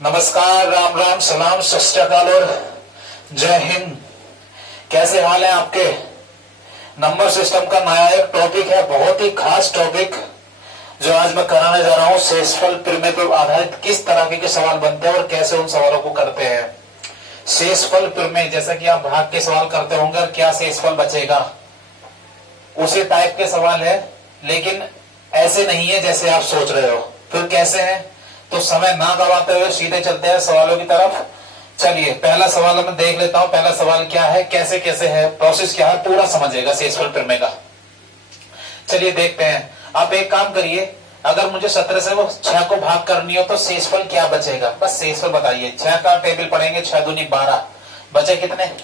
नमस्कार, राम राम, सलाम, सत श्री अकाल और जय हिंद। कैसे हाल है आपके। नंबर सिस्टम का नया एक टॉपिक है, बहुत ही खास टॉपिक जो आज मैं कराने जा रहा हूं। शेषफल प्रमेय पर आधारित किस तरह के सवाल बनते हैं और कैसे उन सवालों को करते हैं। शेषफल प्रमेय, जैसा कि आप भाग के सवाल करते होंगे, क्या शेषफल बचेगा, उसी टाइप के सवाल है, लेकिन ऐसे नहीं है जैसे आप सोच रहे हो। फिर कैसे है, तो समय ना गवाते हुए सीधे चलते हैं सवालों की तरफ। चलिए, पहला सवाल मैं देख लेता हूं। पहला सवाल क्या है, कैसे कैसे है, प्रोसेस क्या है, पूरा समझिएगा शेषफल प्रमेय का। चलिए देखते हैं। आप एक काम करिए, अगर मुझे 17 से वो 6 को भाग करनी हो तो शेषफल क्या बचेगा, बस शेषफल बताइए। 6 का टेबल पढ़ेंगे, 6 दूनी 12, बचे कितने,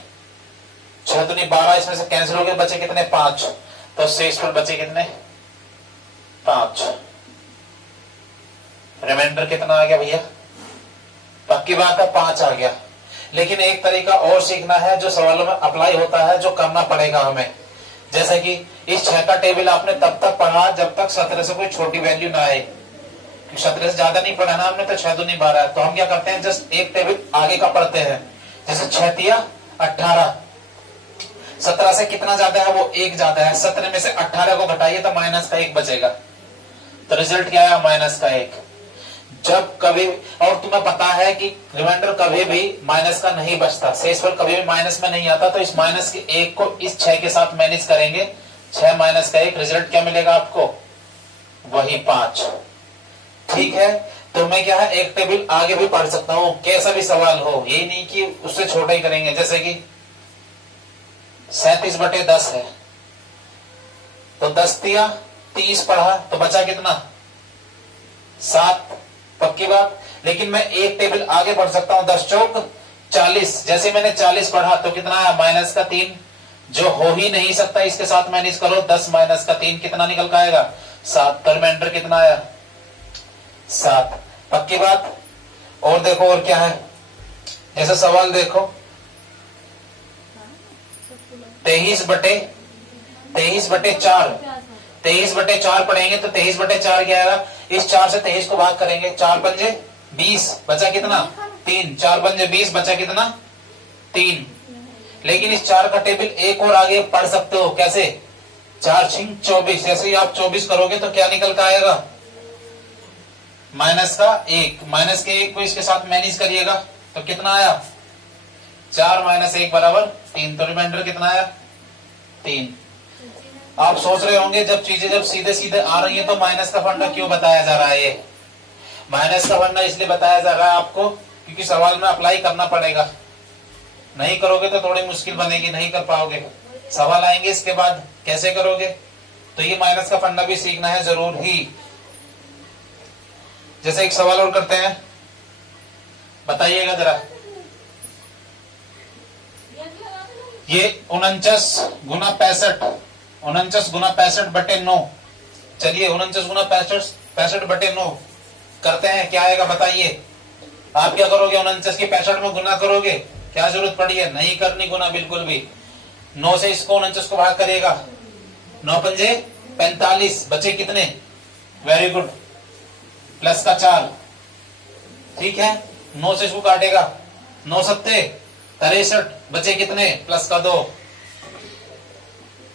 6 दूनी 12, इसमें से कैंसिल हो गए, बचे कितने, 5। तो शेषफल बचे कितने, 5। रिमाइंडर कितना आ गया भैया, पक्की बात है 5 आ गया। लेकिन एक तरीका और सीखना है जो सवालों में अप्लाई होता है, जो करना पड़ेगा हमें। जैसे कि इस 6 का टेबल आपने तब तक पढ़ा जब तक 17 से कोई छोटी वैल्यू ना आए। 17 से ज्यादा नहीं पढ़ा ना हमने, तो 6 दूनी 12। तो हम क्या करते हैं, जस्ट एक टेबल आगे का पढ़ते हैं। जैसे 6 तिया 18, 17 से कितना ज्यादा है, वो 1 ज्यादा है। 17 में से 18 को घटाइए तो माइनस का 1 बचेगा। तो रिजल्ट क्या है, माइनस का 1। जब कभी, और तुम्हें पता है कि रिमाइंडर कभी भी माइनस का नहीं बचता, शेषफल कभी भी माइनस में नहीं आता। तो इस माइनस के 1 को इस 6 के साथ मैनेज करेंगे, 6 माइनस का 1, रिजल्ट क्या मिलेगा आपको, वही 5। ठीक है, तो मैं क्या है, एक टेबल आगे भी पढ़ सकता हूं, कैसा भी सवाल हो, ये नहीं कि उससे छोटा ही करेंगे। जैसे कि 37/10 है, तो 10 तिया 30 पढ़ा तो बचा कितना, 7। पक्की बात। लेकिन मैं एक टेबल आगे बढ़ सकता हूं, 10 चौक 40। जैसे मैंने 40 पढ़ा तो कितना आया, माइनस का 3, जो हो ही नहीं सकता, इसके साथ मैनेज करो। 10 माइनस का 3 कितना निकल का आएगा, 7। तो रिमाइंडर कितना आया, 7। पक्की बात। और देखो और क्या है, जैसे सवाल देखो 23/4, 23/4 पढ़ेंगे तो 23/4 क्या आएगा, इस 4 से 23 को भाग करेंगे, 4 पंजे 20, बचा कितना, 3। 4 पंजे 20, बचा कितना, 3। लेकिन इस 4 का टेबल एक और आगे पढ़ सकते हो, कैसे, 4 छिंग 24। जैसे ही आप 24 करोगे तो क्या निकल कर आएगा, माइनस का 1। माइनस के 1 को इसके साथ मैनेज करिएगा तो कितना आया, 4 माइनस 1 बराबर 3। तो रिमाइंडर कितना आया, 3। आप सोच रहे होंगे जब चीजें जब सीधे सीधे आ रही हैं तो माइनस का फंडा क्यों बताया जा रहा है। ये माइनस का फंडा इसलिए बताया जा रहा है आपको, क्योंकि सवाल में अप्लाई करना पड़ेगा। नहीं करोगे तो थोड़ी मुश्किल बनेगी, नहीं कर पाओगे। सवाल आएंगे इसके बाद, कैसे करोगे। तो ये माइनस का फंडा भी सीखना है जरूर ही। जैसे एक सवाल और करते हैं, बताइएगा जरा। ये 49 गुना 65, 49 गुना 65/9। चलिए 49 गुना 65/9 करते हैं, क्या आएगा बताइए। आप क्या करोगे, 49 की 65 में गुना करोगे, क्या जरूरत पड़ी है, नहीं करनी गुना बिल्कुल भी। 9 से इसको 49 को भाग करिएगा, 9 पंजे 45, बचे कितने, वेरी गुड, प्लस का 4। ठीक है, 9 से इसको काटेगा, 9 सत्ते 63, बचे कितने, प्लस का 2।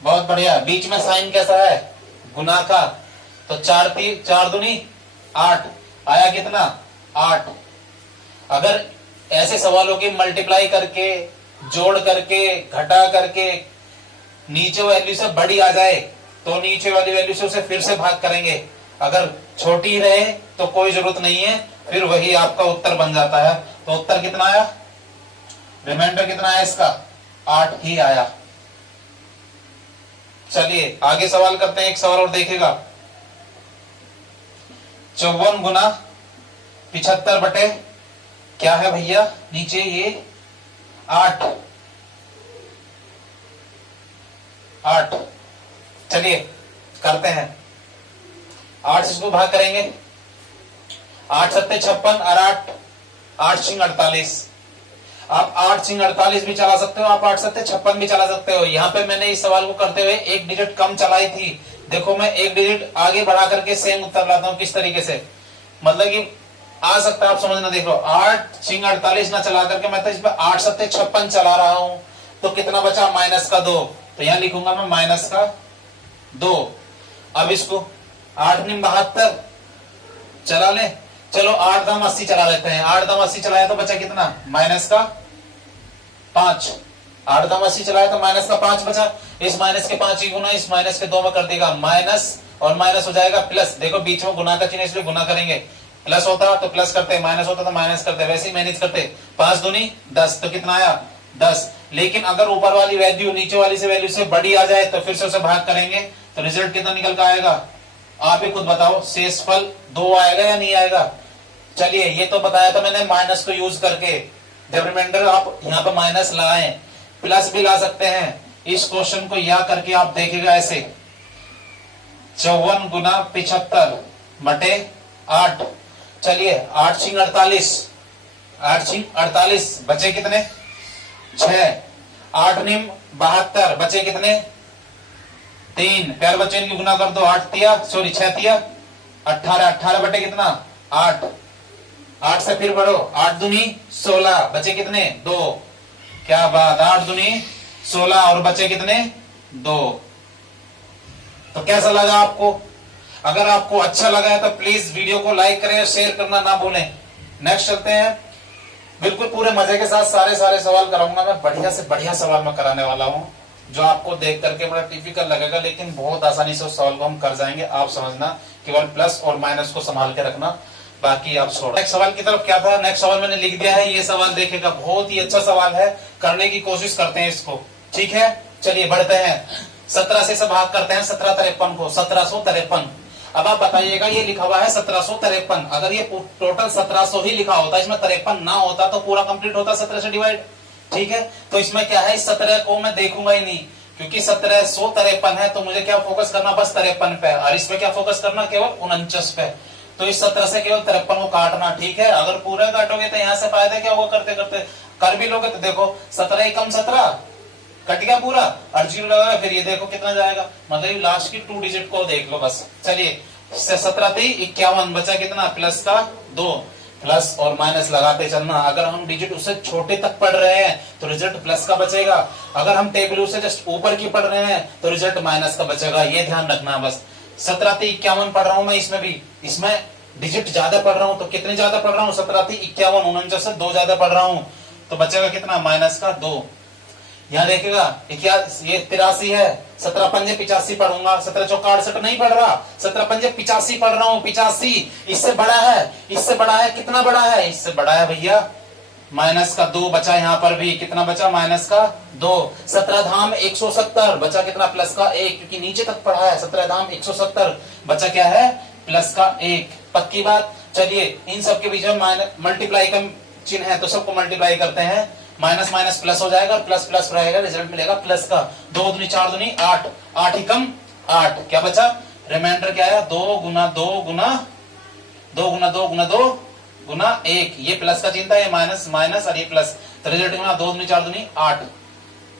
बहुत बढ़िया। बीच में साइन कैसा है, गुना का, तो 4 दूनी 8, आया कितना, 8। अगर ऐसे सवालों की मल्टीप्लाई करके, जोड़ करके, घटा करके नीचे वैल्यू से बड़ी आ जाए तो नीचे वाली वैल्यू से उसे फिर से भाग करेंगे। अगर छोटी रहे तो कोई जरूरत नहीं है, फिर वही आपका उत्तर बन जाता है। तो उत्तर कितना आया, रिमाइंडर कितना आया इसका, 8 ही आया। चलिए आगे सवाल करते हैं, एक सवाल और देखिएगा। 54 गुना 75 बटे क्या है भैया, नीचे ये 8। चलिए करते हैं, 8 से इसको भाग करेंगे, 8 सत्ते 56 और 8 छिंग 48। आप 8 छिंग 48 भी चला सकते हो, आप 8 सत्ते 56 भी चला सकते हो। यहाँ पे मैंने इस सवाल को करते हुए एक डिजिट कम चलाई थी, देखो मैं एक डिजिट आगे बढ़ा करके सेम उत्तर लाता हूं। किस तरीके से, मतलब कि आ सकता है, आप समझना। देख लो 8 सिंह 48 ना चला करके मैं तो इस पर 8 सत्ते 56 चला रहा हूं, तो कितना बचा माइनस का 2, तो यहां लिखूंगा मैं माइनस का 2। अब इसको 8 निम 72 चला ले, चलो 8 दाम 80 चला लेते हैं। 8 दाम 80 चलाया तो बचा कितना माइनस का 5। 8 दाम 80 चलाया तो माइनस का 5 बचा। इस माइनस के 5 ही गुना इस माइनस के 2 में कर देगा माइनस, और माइनस हो जाएगा प्लस। देखो बीच में गुना का चिन्ह इसलिए गुना करेंगे, प्लस होता तो प्लस करते, माइनस होता तो माइनस करते, वैसे ही मैनेज करते। 5 दूनी 10, तो कितना आया 10। लेकिन अगर ऊपर वाली वैल्यू नीचे वाली से वैल्यू से बड़ी आ जाए तो फिर से उसे भाग करेंगे, तो रिजल्ट कितना निकल कर आएगा आप ही खुद बताओ। शेषफल 2 आएगा या नहीं आएगा। चलिए ये तो बताया था मैंने माइनस को यूज करके। जब रिमाइंडर आप यहाँ पे माइनस लगाएं, प्लस भी ला सकते हैं। इस क्वेश्चन को या करके आप देखेगा ऐसे 54 गुना 75 बटे 8। चलिए 8 सिंह 48, 8 सिंह 48 बचे कितने 6। 8 निम 72 बचे कितने 3। प्यार बच्चे इनकी गुना कर दो, 8 तिया सॉरी 6 तिया 18, 18 बटे कितना 8। 8 से फिर बढ़ो, 8 दूनी 16 बचे कितने 2। क्या बात, 8 दूनी 16 और बचे कितने 2। तो कैसा लगा आपको? अगर आपको अच्छा लगा है तो प्लीज वीडियो को लाइक करें और शेयर करना ना भूलें। नेक्स्ट चलते हैं। बिल्कुल पूरे मजे के साथ सारे सवाल कराऊंगा मैं, बढ़िया से बढ़िया सवाल मैं कराने वाला हूं, जो आपको देख करके बड़ा टिपिकल लगेगा, लेकिन बहुत आसानी से उस सवाल को हम कर जाएंगे। आप समझना, केवल प्लस और माइनस को संभाल के रखना, बाकी आप छोड़ो। नेक्स्ट सवाल की तरफ क्या था, नेक्स्ट सवाल मैंने लिख दिया है, ये सवाल देखेगा, बहुत ही अच्छा सवाल है, करने की कोशिश करते हैं इसको, ठीक है। चलिए बढ़ते हैं। 17 से भाग करते हैं 1753 को, 1753। अब आप बताइएगा, ये लिखा हुआ है 1753, अगर ये टोटल 1700 ही लिखा होता, इसमें 53 ना होता तो पूरा कंप्लीट होता 17 से डिवाइड, ठीक है। तो इसमें क्या है, इस 17 को मैं देखूंगा ही नहीं, क्योंकि 1753 है, तो मुझे क्या फोकस करना बस 53 पे, और इसमें क्या फोकस करना केवल 49 पे। तो इस 17 से केवल 53 को काटना, ठीक है। अगर पूरा काटोगे तो यहाँ से फायदा क्या होगा, करते करते कर भी लोगे तो देखो 17 ही कम 17 कट गया पूरा, और 0 लगाया, फिर ये देखो कितना जाएगा, मतलब लास्ट की 2 डिजिट को देख लो बस। चलिए 17 थी 51 बचा कितना प्लस का 2, प्लस और माइनस लगाते चलना। अगर हम डिजिट उससे छोटे तक पढ़ रहे हैं तो रिजल्ट प्लस का बचेगा, अगर हम टेबल से जस्ट ऊपर की पढ़ रहे हैं तो रिजल्ट माइनस का बचेगा, ये ध्यान रखना बस। 17 थी 51 पढ़ रहा हूं मैं, इसमें भी इसमें डिजिट ज्यादा पढ़ रहा हूं, तो कितने ज्यादा पढ़ रहा हूं 17 थी 51, 49 से 2 ज्यादा पढ़ रहा हूं, तो बचेगा कितना माइनस का 2। यहाँ देखिएगा ये 83 है, 17 पंजे 85 पढ़ूंगा, 17 चौका 68 नहीं पढ़ रहा, 17 पंजे 85 पढ़ रहा हूँ, 85 इससे बड़ा है, इससे बड़ा है, कितना बड़ा है, इससे बड़ा है भैया, माइनस का 2 बचा। यहाँ पर भी कितना बचा माइनस का 2। 17 धाम 170 बचा कितना प्लस का 1, क्योंकि नीचे तक पढ़ा है, 17 धाम 170 बचा क्या है प्लस का 1, पक्की बात। चलिए इन सबके बीच में मल्टीप्लाई का चिन्ह है, तो सबको मल्टीप्लाई करते हैं, माइनस माइनस प्लस हो जाएगा, प्लस प्लस रहेगा, रिजल्ट मिलेगा प्लस का। 2 दूनी 4 दूनी 8, 8 ही कम 8, क्या बचा रिमाइंडर क्या आया 2 गुना 2 गुना 2 गुना 2 गुना 2 गुना 1, ये प्लस का चिन्ह था, ये माइनस माइनस और ये प्लस, तो रिजल्ट बना 2 दूनी 4 दूनी 8,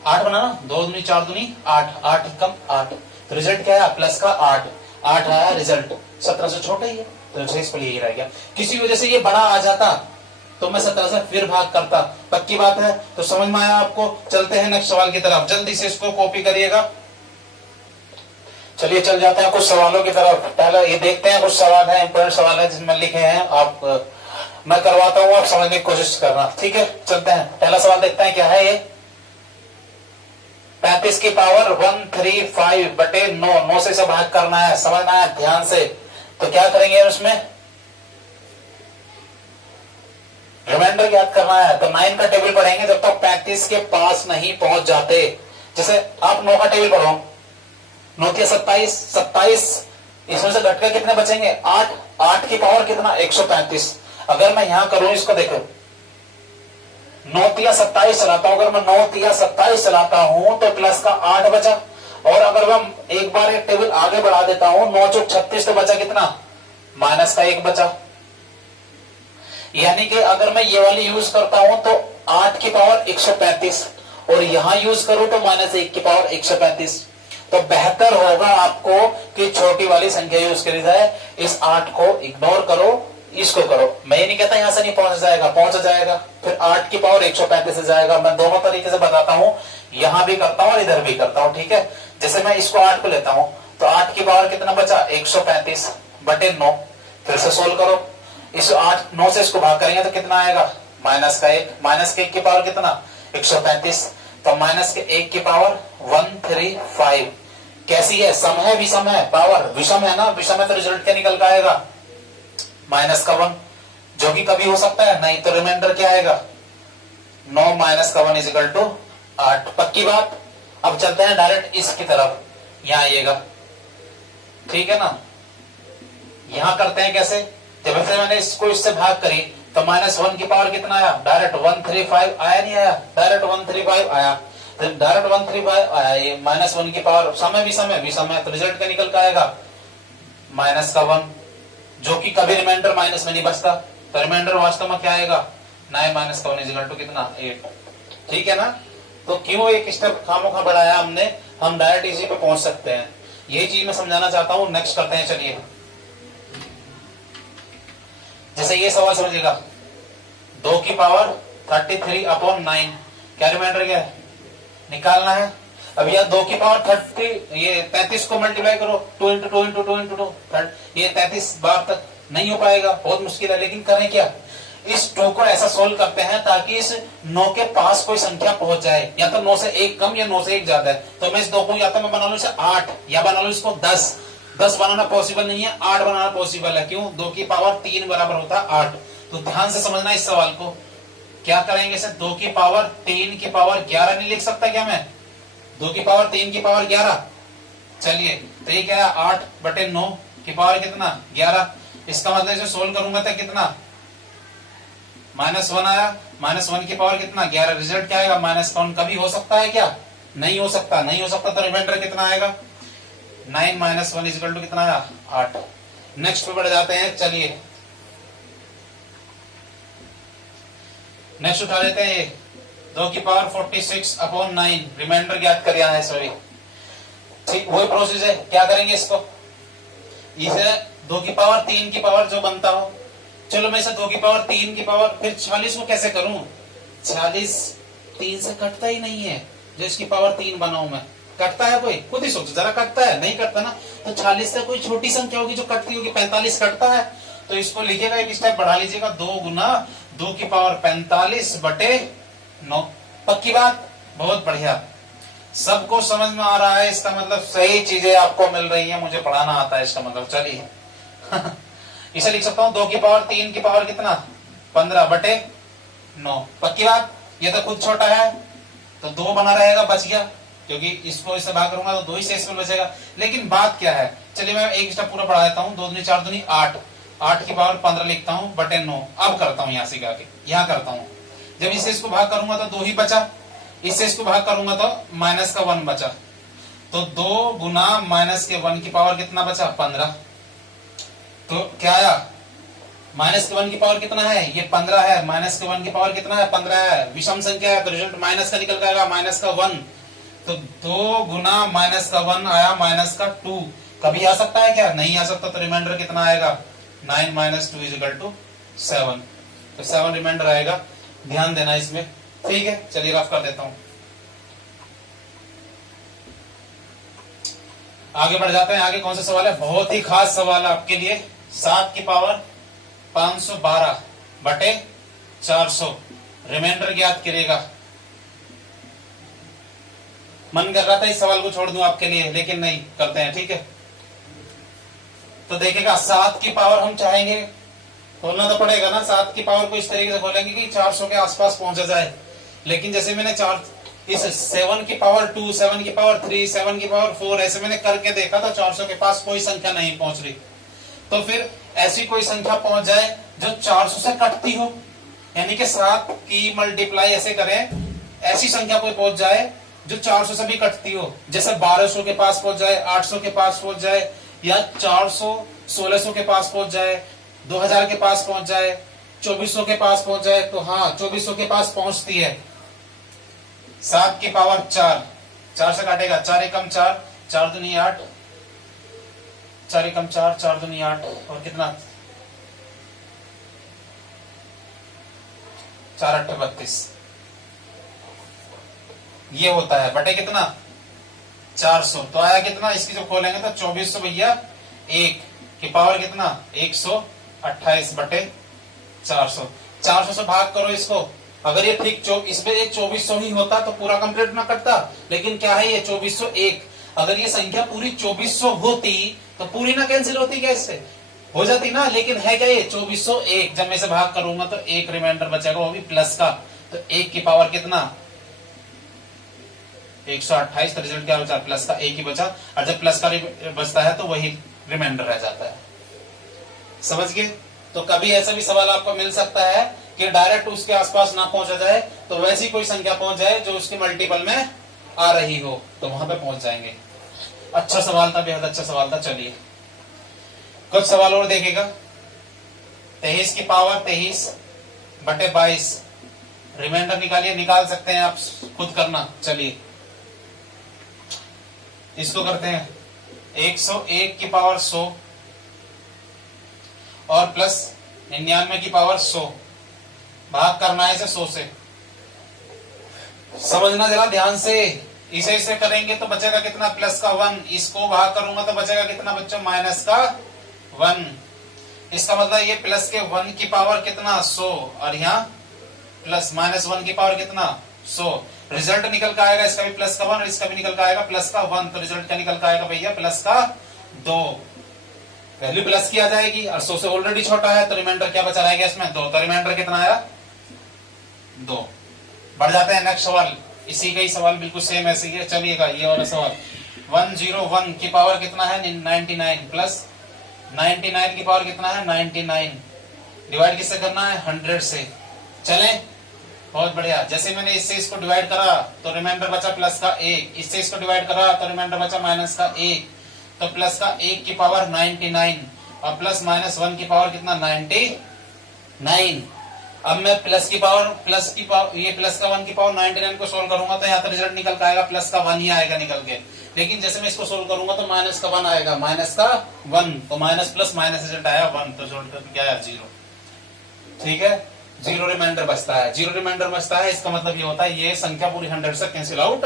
8 बना ना, 2 दूनी 4 दूनी 8, 8 ही कम 8, तो रिजल्ट क्या है प्लस का 8, 8 आया रिजल्ट। 17 से छोटा ही है, तो इस पर यही रह गया। किसी वजह से ये बड़ा आ जाता तो मैं 17 से फिर भाग करता, पक्की बात है। तो समझ में आया आपको। चलते हैं नेक्स्ट सवाल की तरफ, जल्दी से इसको कॉपी करिएगा। चलिए चल जाते हैं कुछ सवालों की तरफ। पहले ये देखते हैं, कुछ सवाल है, इंपोर्टेंट सवाल है जिसमें लिखे हैं, आप मैं करवाता हूँ, आप समझने की कोशिश करना, ठीक है। चलते हैं, पहला सवाल देखते हैं क्या है ये। 35 की पावर 135 बटे 9, 9 से इसे भाग करना है, समझना है ध्यान से। तो क्या करेंगे उसमें, रिमाइंडर याद करना है, तो 9 का टेबल पढ़ेंगे जब तक 35 के पास नहीं पहुंच जाते। जैसे आप 9 का टेबल पढ़ो, 9 के 27, 27 इसमें से घटकर कितने बचेंगे 8, 8 की पावर कितना 135। अगर मैं यहां करूं इसको देखो, 9 तिया 27 चलाता हूं, अगर मैं 9 तिया 27 चलाता हूं तो प्लस का 8 बचा, और अगर मैं एक बार एक टेबल आगे बढ़ा देता हूं 9 चौक 36, तो बचा कितना माइनस का 1 बचा। यानी कि अगर मैं ये वाली यूज करता हूं तो 8 की पावर 135, और यहां यूज करूं तो माइनस 1 की पावर 135। तो बेहतर होगा आपको कि छोटी वाली संख्या यूज करी जाए। इस 8 को इग्नोर करो, इसको करो, मैं ये नहीं कहता यहां से नहीं पहुंच जाएगा, पहुंच जाएगा। फिर 8 की पावर 135 से जाएगा। मैं दोनों तरीके से बताता हूं, यहां भी करता हूं और इधर भी करता हूं, ठीक है। जैसे मैं इसको 8 को लेता हूं तो 8 की पावर कितना बचा 135 बटे 9। फिर से सोल्व करो, इस 8 9 से इसको भाग करेंगे तो कितना आएगा माइनस का 1, माइनस के 1 की पावर कितना 135, तो माइनस के 1 की पावर 135। कैसी है, सम है विषम है, पावर विषम है ना, विषम है तो रिजल्ट क्या निकल का आएगा माइनस का 1, जो कि कभी हो सकता है नहीं, तो रिमाइंडर क्या आएगा 9 माइनस का 1 इज इक्वल टू 8। पक्की बात। अब चलते हैं डायरेक्ट इसकी तरफ, यहां आइएगा, ठीक है ना। यहां करते हैं कैसे, जब फिर मैंने इसको इससे भाग करी तो माइनस 1 की पावर कितना आया डायरेक्ट 135 आया, नहीं आया, डायरेक्ट 135 आया, तो डायरेक्ट 135 आया। ये माइनस 1 की पावर समय भी समय भी समय, तो रिजल्ट क्या निकल का आएगा माइनस का 1, जो कि कभी रिमाइंडर माइनस में नहीं बचता, तो रिमाइंडर वास्तव में क्या आएगा 9 माइनस का 1 इज इक्वल टू कितना 8, ठीक है ना। तो क्यों एक स्टेप खामोखा बढ़ाया हमने, हम डायरेक्ट इसी पे पहुंच सकते हैं, ये चीज मैं समझाना चाहता हूं। नेक्स्ट करते हैं, चलिए जैसे ये सवाल समझिएगा, 2 की पावर 33 अपॉन 9, क्या रिमाइंडर क्या है निकालना है। अब यह 2 की पावर 30, ये 33 को मल्टीप्लाई करो 2 इंटू 2 इंटू 2 इंटू 2, ये 33 बार तक नहीं हो पाएगा, बहुत मुश्किल है। लेकिन करें क्या, इस 2 को ऐसा सोल्व करते हैं ताकि इस 9 के पास कोई संख्या पहुंच जाए, या तो 9 से 1 कम या 9 से 1 ज्यादा है। तो मैं इस 2 को या तो मैं बना लू इसे 8 या बना लू इसको 10। 10 बनाना पॉसिबल नहीं है, 8 बनाना पॉसिबल है। क्यों, 2 की पावर 3 बराबर होता है 8। तो ध्यान से समझना इस सवाल को, क्या करेंगे इसे 2 की पावर 3 की पावर 11 नहीं लिख सकता क्या मैं, 2 की पावर 3 की पावर 11। चलिए तो ये क्या है 8 बटे 9 की पावर कितना 11। इसका मतलब इसे सोल्व करूंगा तो कितना -1 आया, -1 की पावर कितना 11, रिजल्ट क्या आएगा -1। कभी हो सकता है क्या, नहीं हो सकता, नहीं हो सकता, तो रिमाइंडर कितना आएगा 9 माइनस 1 इज इक्वल टू कितना आया 8। नेक्स्ट पे बढ़ जाते हैं, चलिए नेक्स्ट उठा लेते हैं ये 2 की पावर 46 अपॉन 9, रिमाइंडर ज्ञात कर है, सॉरी ठीक वही प्रोसेस है। क्या करेंगे इसको, इसे 2 की पावर 3 की पावर जो बनता हो, चलो मैं इसे 2 की पावर 3 की पावर, फिर 46 को कैसे करूं, 46 3 से कटता ही नहीं है, जो इसकी पावर 3 बनाऊं मैं, कटता है कोई, खुद ही सोचो जरा, कटता है नहीं कटता ना। तो 40 से कोई छोटी संख्या होगी जो कटती होगी, 45 कटता है, तो इसको लिखिएगा एक स्टेप बढ़ा लीजिएगा, 2 गुना 2 की पावर 45 बटे 9। पक्की बात, बहुत बढ़िया, सबको समझ में आ रहा है, इसका मतलब सही चीजें आपको मिल रही है, मुझे पढ़ाना आता है इसका मतलब। चलिए इसे लिख सकता हूं 2 की पावर 3 की पावर कितना 15 बटे 9। पक्की बात, ये तो खुद छोटा है तो 2 बना रहेगा, बच गया, क्योंकि इसको इससे भाग करूंगा तो 2 ही शेष में बचेगा। लेकिन बात क्या है, चलिए मैं एक स्टेप पूरा बढ़ा देता हूं, 2 दूनी 4 दूनी 8, 8 की पावर 15 लिखता हूं बटे 9। अब करता हूं यहां से आके, यहां करता हूं, जब इससे इसको भाग करूंगा तो 2 ही बचा, इससे इसको भाग करूंगा तो माइनस का 1 बचा, तो 2 गुना माइनस के 1 की पावर कितना बचा 15। तो क्या आया, माइनस के 1 की पावर कितना है, ये 15 है, माइनस के 1 की पावर कितना है 15 है, विषम संख्या है तो रिजल्ट माइनस का निकल के आएगा माइनस का 1। तो 2 गुना माइनस का 1 आया माइनस का 2। कभी आ सकता है क्या, नहीं आ सकता, तो रिमाइंडर कितना आएगा 9 माइनस 2 इज इक्वल टू 7। तो 7 रिमाइंडर आएगा, ध्यान देना इसमें, ठीक है। चलिए रफ कर देता हूं, आगे बढ़ जाते हैं। आगे कौन सा सवाल है, बहुत ही खास सवाल है आपके लिए, 7 की पावर 512 बटे 400, रिमाइंडर ज्ञात करेगा। मन कर रहा था इस सवाल को छोड़ दूं आपके लिए, लेकिन नहीं करते हैं, ठीक है। तो देखिएगा 7 की पावर हम चाहेंगे खोलना तो पड़ेगा ना, 7 की पावर को इस तरीके से खोलेंगे कि 400 के आसपास पहुंचा जाए। लेकिन जैसे मैंने इस 7 की पावर 2, 7 की पावर 3, 7 की पावर 4 ऐसे मैंने करके देखा तो 400 के पास कोई संख्या नहीं पहुंच रही। तो फिर ऐसी कोई संख्या पहुंच जाए जो 400 से कटती हो, यानी कि 7 की मल्टीप्लाई ऐसे करें, ऐसी संख्या कोई पहुंच जाए जो 400 से भी कटती हो, जैसे 1200 के पास पहुंच जाए, 800 के पास पहुंच जाए, या 400 1600 के पास पहुंच जाए, 2000 के पास पहुंच जाए, 2400 के पास पहुंच जाए। तो हाँ 2400 के पास पहुंचती है। 7 की पावर 4, 4 से काटेगा, 4 एकम 4, 4 दूनी 8, 4 एकम 4, 4 दूनी 8, और कितना 4 8 32, ये होता है बटे कितना 400। तो आया कितना, इसकी जब खोलेंगे तो 2400 भैया 1 की पावर कितना 128 बटे 400। 400 से भाग करो इसको। अगर ये ठीक इसमें एक 2400 ही होता तो पूरा कंप्लीट ना करता, लेकिन क्या है ये 2401। अगर ये संख्या पूरी 2400 होती तो पूरी ना कैंसिल होती, कैसे हो जाती ना, लेकिन है क्या ये 2401। जब मैं इसे भाग करूंगा तो एक रिमाइंडर बचेगा, वो भी प्लस का। तो 1 की पावर कितना 128, तो रिजल्ट क्या बचा प्लस का 1 ही बचा। और जब प्लस का बचता है तो वही रिमाइंडर रह जाता है। समझ गए। तो कभी ऐसा भी सवाल आपको मिल सकता है कि डायरेक्ट उसके आसपास ना पहुंचा जाए, तो वैसी कोई संख्या पहुंच जाए जो उसके मल्टीपल में आ रही हो, तो वहां पे पहुंच जाएंगे। अच्छा सवाल था, बेहद अच्छा सवाल था। चलिए कुछ सवाल और देखेगा। 23 की पावर 23 बटे 22, रिमाइंडर निकालिए। निकाल सकते हैं आप, खुद करना। चलिए इसको करते हैं 101 की पावर 100 और प्लस 99 की पावर 100, भाग करना है इसे 100 से। समझना जरा ध्यान से। इसे करेंगे तो बचेगा कितना प्लस का 1, इसको भाग करूंगा तो बचेगा कितना बच्चों माइनस का 1। इसका मतलब ये प्लस के 1 की पावर कितना 100 और यहाँ प्लस माइनस 1 की पावर कितना 100। रिजल्ट निकल का आएगा इसका भी प्लस का 1 और इसका भी निकल का आएगा प्लस का 1। तो रिजल्ट क्या निकल का आएगा भैया प्लस का 2। वैल्यू प्लस की आ जाएगी और 100 से ऑलरेडी छोटा है, तो रिमाइंडर क्या बचा रहेगा इसमें 2। तो रिमाइंडर कितना आया 2। बढ़ जाते हैं नेक्स्ट सवाल। इसी का ही सवाल बिल्कुल सेम ऐसे ही है। चलिएगा ये वाला सवाल 101 की पावर कितना है 99 प्लस 99 की पावर कितना है 99, डिवाइड किससे करना है 100 से। चले बहुत बढ़िया। जैसे मैंने इससे इसको डिवाइड करा तो रिमाइंडर बचा प्लस का 1, इससे इसको डिवाइड करा तो रिमाइंडर बचा माइनस का 1। तो प्लस का 1 की पावर 99 और प्लस माइनस 1 की पावर कितना 99। अब मैं प्लस की पावर ये प्लस का 1 की पावर 99 को सोल्व करूंगा तो यहाँ तो रिजल्ट निकल का आएगा प्लस का 1 ही आएगा निकल के। लेकिन जैसे मैं इसको सोल्व करूंगा तो माइनस का 1 आएगा, माइनस का 1। तो माइनस प्लस माइनस रिजल्ट आया 1, तो रिजल्ट क्या है 0। ठीक है, 0 रिमाइंडर बचता है। 0 रिमाइंडर बचता है, इसका मतलब ये होता है ये संख्या पूरी 100 से कैंसिल आउट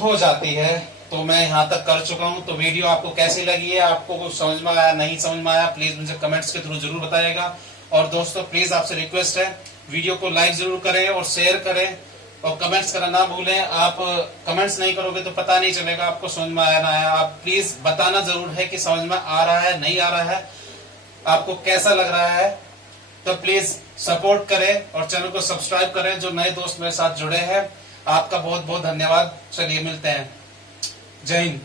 हो जाती है। तो मैं यहाँ तक कर चुका हूँ। तो वीडियो आपको कैसी लगी है, आपको कुछ समझ में आया नहीं समझ में आया, प्लीज मुझे कमेंट्स के थ्रू जरूर बताइएगा। और दोस्तों प्लीज आपसे रिक्वेस्ट है वीडियो को लाइक जरूर करें और शेयर करें और कमेंट्स करना ना भूलें। आप कमेंट्स नहीं करोगे तो पता नहीं चलेगा आपको समझ में आया ना आया। आप प्लीज बताना जरूर है कि समझ में आ रहा है नहीं आ रहा है, आपको कैसा लग रहा है। तो प्लीज सपोर्ट करें और चैनल को सब्सक्राइब करें। जो नए दोस्त मेरे साथ जुड़े हैं आपका बहुत बहुत धन्यवाद। चलिए मिलते हैं। जय हिंद।